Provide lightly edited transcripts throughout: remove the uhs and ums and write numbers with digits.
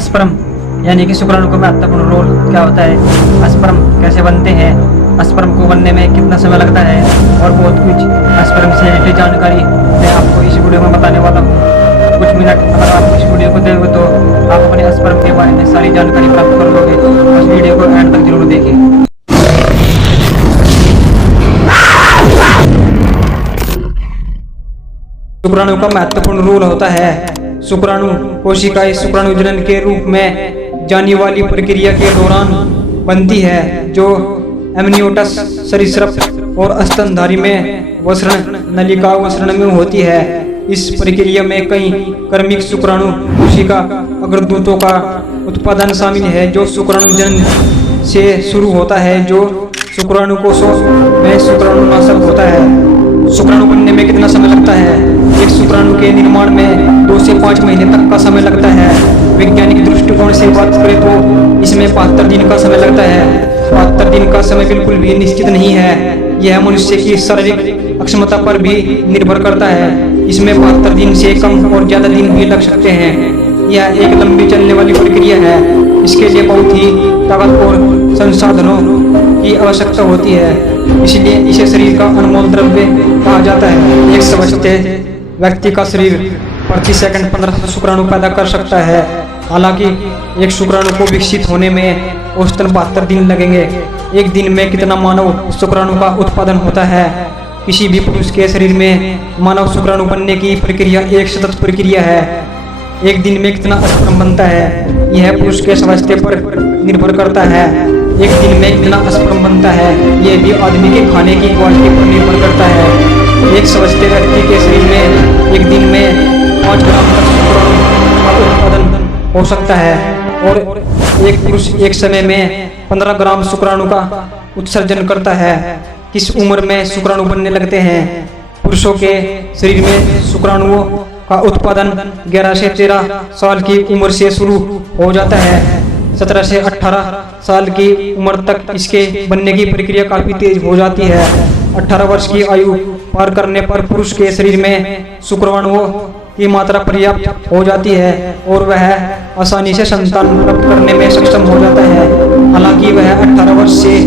Sperm यानी कि शुक्राणु का महत्वपूर्ण रोल क्या होता है, स्पर्म कैसे बनते हैं, स्पर्म को बनने में कितना समय लगता है और बहुत कुछ स्पर्म से रिलेटेड जानकारी मैं आपको इस वीडियो में बताने वाला हूँ। कुछ मिनट अगर आप इस वीडियो को देखोगे तो आप अपने स्पर्म के बारे में सारी जानकारी प्राप्त कर लोगे। उस वीडियो को एंड तक जरूर देखिए। शुक्राणु का महत्वपूर्ण रोल होता है। शुक्राणु कोशिकाएं शुक्राणु जनन के रूप में जाने वाली प्रक्रिया के दौरान बनती है, जो एमनियोटस सरीसृप और स्तनधारी में वसरण नलिका वसरण में होती है। इस प्रक्रिया में कई क्रमिक शुक्राणु कोशिका अग्रदूतों का उत्पादन शामिल है, जो शुक्राणु जनन से शुरू होता है, जो शुक्राणु कोशों में शुक्राणुनाशक होता है। शुक्राणु बनने में कितना समय लगता है? एक शुक्राणु के निर्माण में 2 से 5 महीने तक का समय लगता है। वैज्ञानिक दृष्टिकोण से बात करें तो इसमें 72 दिन का समय लगता है। 72 दिन का समय बिल्कुल भी निश्चित नहीं है, यह मनुष्य की शारीरिक अक्षमता पर भी निर्भर करता है। इसमें 72 दिन से कम और ज्यादा दिन भी लग सकते हैं। यह एक लंबी चलने वाली प्रक्रिया है। इसके लिए बहुत ही ताकत और संसाधनों की आवश्यकता होती है, इसलिए इसे शरीर का अनमोल द्रव्य कहा जाता है। एक स्वस्थ व्यक्ति का शरीर प्रति सेकंड 15 शुक्राणु पैदा कर सकता है। हालांकि एक शुक्राणु को विकसित होने में औसतन 72 दिन लगेंगे। एक दिन में कितना मानव शुक्राणु का उत्पादन होता है? किसी भी पुरुष के शरीर में मानव शुक्राणु बनने की प्रक्रिया एक सतत प्रक्रिया है। एक दिन में कितना स्पर्म बनता है, यह पुरुष के स्वास्थ्य पर निर्भर करता है। एक दिन में कितना स्पर्म बनता है, यह भी आदमी के खाने की क्वालिटी पर निर्भर करता है। एक स्वस्थ व्यक्ति के शरीर में एक दिन में 5 ग्राम तक शुक्राणु का उत्पादन हो सकता है और एक पुरुष एक समय में 15 ग्राम शुक्राणु का उत्सर्जन करता है। किस उम्र में शुक्राणु बनने लगते हैं? पुरुषों के शरीर में शुक्राणुओं का उत्पादन 11 से 13 साल की उम्र से शुरू हो जाता है। 17 से 18 साल की उम्र तक इसके बनने की प्रक्रिया काफी तेज हो जाती है। 18 वर्ष की आयु पार करने पर पुरुष के शरीर में शुक्राणुओं की मात्रा पर्याप्त हो जाती है और वह आसानी से संतान प्राप्त करने में सक्षम हो जाता है। हालांकि वह 18 वर्ष से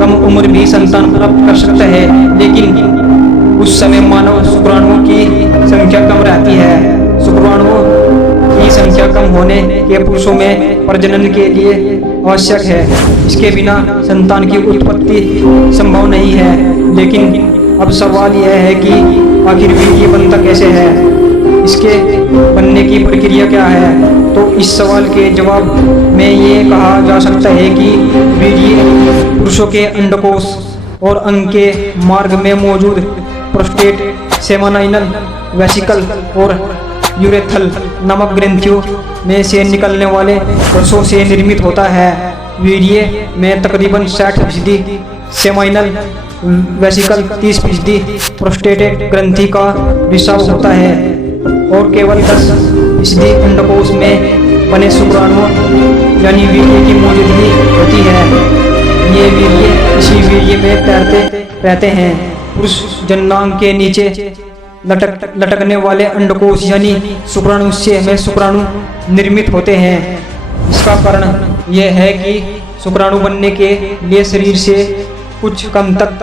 कम उम्र भी संतान प्राप्त कर सकता है, लेकिन उस समय मानव शुक्राणुओं की संख्या कम रहती है। शुक्राणुओं की संख्या कम होने के पुरुषों में प्रजनन के लिए आवश्यक है। इसके बिना संतान की उत्पत्ति संभव नहीं है। लेकिन अब सवाल यह है कि आखिर वीर्य बनता कैसे है, इसके बनने की प्रक्रिया क्या है? तो इस सवाल के जवाब में ये कहा जा सकता है कि वीर्य पुरुषों के अंडकोश और अंग के मार्ग में मौजूद प्रोस्टेट, सेमानाइनल वेसिकल और यूरेथ्रल नामक ग्रंथियों में से निकलने वाले रसों से निर्मित होता है। वीर्य में तकरीबन 60% सेमाइनल वेसिकल, 30% प्रोस्टेट ग्रंथि का रिसाव होता है और केवल 10% अंडकोश में बने शुक्राणुओं यानी वीर्य की मौजूदगी होती है। ये वीर्य इसी वीर्य में तैरते रहते हैं। पुरुष जननांग के नीचे लटकने वाले अंडकोश यानी शुक्राणु में शुक्राणु निर्मित होते हैं। इसका कारण यह है कि शुक्राणु बनने के लिए शरीर से कुछ कम तक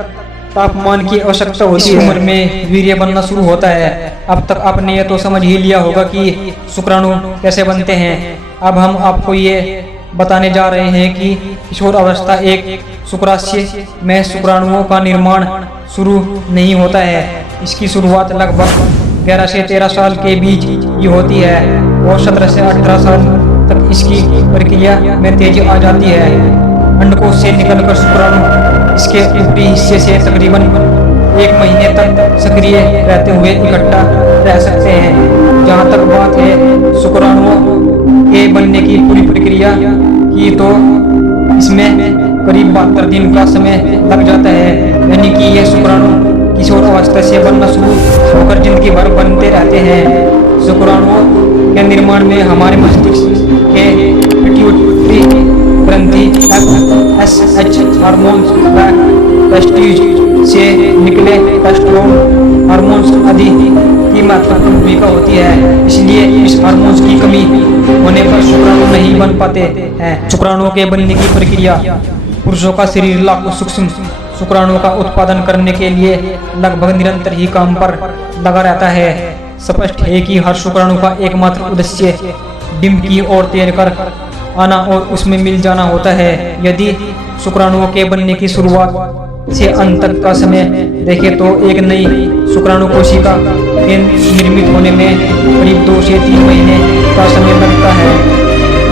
तापमान की आवश्यकता होती है। उम्र में वीर्य बनना शुरू होता है। अब तक आपने ये तो समझ ही लिया होगा कि शुक्राणु कैसे बनते हैं। अब हम आपको ये बताने जा रहे हैं कि किशोर अवस्था एक शुक्राशय में शुक्राणुओं का निर्माण शुरू नहीं होता है। इसकी शुरुआत लगभग 11 से 13 साल के बीच ही होती है और 17 से 18 साल तक इसकी प्रक्रिया में तेजी आ जाती है। अंडकोश से निकलकर शुक्राणु इसके ऊपरी हिस्से से तकरीबन 1 महीने तक सक्रिय रहते हुए इकट्ठा रह सकते हैं। जहाँ तक बात है शुक्राणुओं के बनने की पूरी प्रक्रिया की, तो इसमें करीब 72 दिन का समय लग जाता है। यानी कि ये शुक्राणु किशोर अवस्था से बनना शुरू होकर जिंदगी भर बनते रहते हैं। शुक्राणुओं के निर्माण में हमारे मस्तिष्क के पिट्यूटरी ग्रंथि FSH हार्मोन्स व टेस्टिज से निकले टेस्टोस्टेरोन हार्मोन्स आदि की महत्वपूर्ण भूमिका होती है। इसलिए इस हार्मोन्स की कमी होने पर शुक्राणु नहीं बन पाते हैं। शुक्राणुओं के बनने की प्रक्रिया। पुरुषों का शरीर लाखों सूक्ष्म शुक्राणुओं का उत्पादन करने के लिए लगभग निरंतर ही काम पर लगा रहता है। स्पष्ट है कि हर शुक्राणु का एकमात्र उद्देश्य डिंब की ओर तैरकर आना और उसमें मिल जाना होता है। यदि शुक्राणुओं के बनने की शुरुआत से अंत तक का समय देखें तो एक नई शुक्राणु कोशिका के निर्मित होने में करीब 2 से 3 महीने का समय लगता है।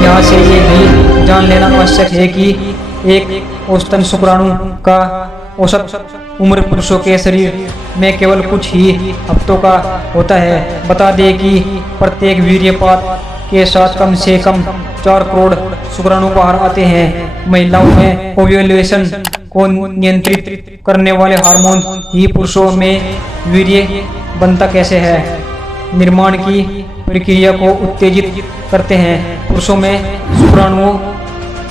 यहाँ से ये भी जान लेना आवश्यक है कि एक औसतन शुक्राणु का औसत उम्र पुरुषों के शरीर में केवल कुछ ही हफ्तों का होता है। बता दें कि प्रत्येक वीर्यपात के साथ कम से कम 4 करोड़ शुक्राणु बाहर आते हैं। महिलाओं में ओव्यूलेशन को नियंत्रित करने वाले हार्मोन ही पुरुषों में वीर्य बनता कैसे है निर्माण की प्रक्रिया को उत्तेजित करते हैं। पुरुषों में शुक्राणुओं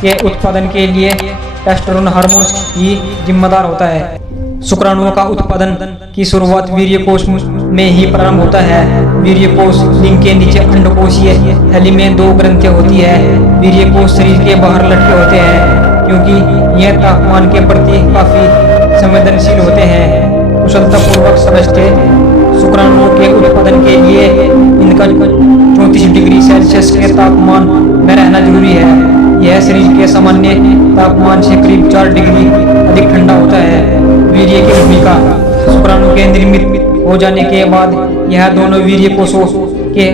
के उत्पादन के लिए टेस्टोस्टेरोन हार्मोन ही जिम्मेदार होता है। शुक्राणुओं का उत्पादन की शुरुआत वीर्यकोश में ही प्रारंभ होता है। वीर्यकोश लिंग के नीचे अंडकोशीय थैली में 2 ग्रंथियां होती है। वीर्यकोश शरीर के बाहर लटके होते हैं क्योंकि यह तापमान के प्रति काफी संवेदनशील होते हैं। कुशलतापूर्वक समझते शुक्राणुओं के उत्पादन के लिए इनका 34 डिग्री सेल्सियस के तापमान में रहना जरूरी है। यह शरीर के सामान्य तापमान से करीब 4 डिग्री अधिक ठंडा होता है। वीर्य की भूमिका। शुक्राणु के निर्मित हो जाने के बाद यह दोनों वीर्य कोशों के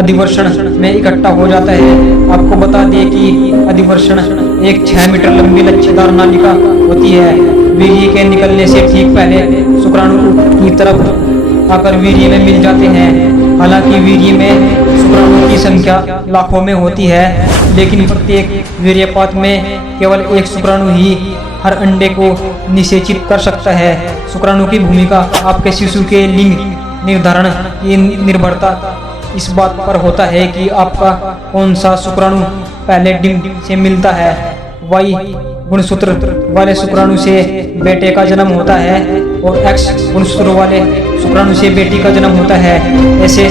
अधिवर्षण में इकट्ठा हो जाता है। आपको बता दें कि अधिवर्षण एक 6 मीटर लंबी लच्छेदार नालिका होती है। वीर्य के निकलने से ठीक पहले शुक्राणु की तरफ आकर वीर्य में मिल जाते हैं। हालांकि वीर्य में शुक्राणुओं की संख्या लाखों में होती है, लेकिन प्रत्येक वीर्यपात में केवल एक शुक्राणु ही हर अंडे को निषेचित कर सकता है। शुक्राणु की भूमिका। आपके शिशु के लिंग निर्धारण की निर्भरता इस बात पर होता है कि आपका कौन सा शुक्राणु पहले डिंब से मिलता है। वाई गुणसूत्र वाले शुक्राणु से बेटे का जन्म होता है और एक्स गुणसूत्र वाले शुक्राणु से बेटी का जन्म होता है। ऐसे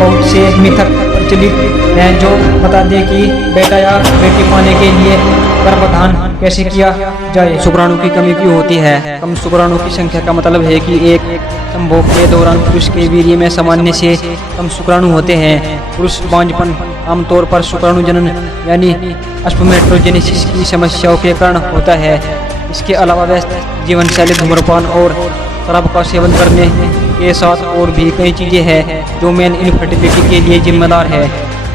बहुत से मिथक प्रचलित हैं जो बता दें कि बेटा या बेटी पाने के लिए गर्भधान कैसे किया जाए। शुक्राणु की कमी क्यों होती है। कम शुक्राणु की संख्या का मतलब है कि एक संभोग के दौरान पुरुष के वीर्य में सामान्य से कम शुक्राणु होते हैं। पुरुष बांझपन आमतौर पर शुक्राणु जनन यानी स्पर्मेटोजेनेसिस की समस्याओं के कारण होता है। इसके अलावा व्यस्त जीवन शैली, धूम्रपान और शराब का सेवन करने के साथ और भी कई चीजें हैं जो मेन इनफर्टिलिटी के लिए जिम्मेदार है।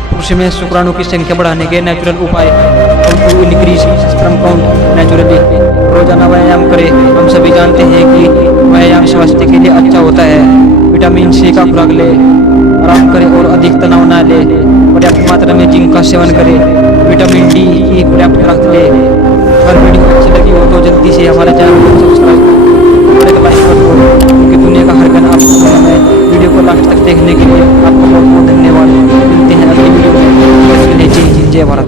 पुरुष में शुक्राणु की संख्या बढ़ाने के नेचुरल उपाय। To increase sperm count naturally. रोजाना व्यायाम करें। हम सभी जानते हैं कि व्यायाम स्वास्थ्य के लिए अच्छा होता है। विटामिन सी का खुराक ले, आराम करें और अधिक तनाव न ले। पर्याप्त मात्रा में जिंक का सेवन करें। विटामिन डी की पर्याप्त खुराक ले। अगर वीडियो अच्छी लगी हो तो जल्दी से हमारे चैनल को सब्सक्राइब और एक लाइक कर दो, क्योंकि दुनिया का हर गन आपको है। वीडियो को लास्ट तक देखने के लिए आपको बहुत बहुत धन्यवाद। मिलते हैं अगली वीडियो में। जय हिंद, जय भारत।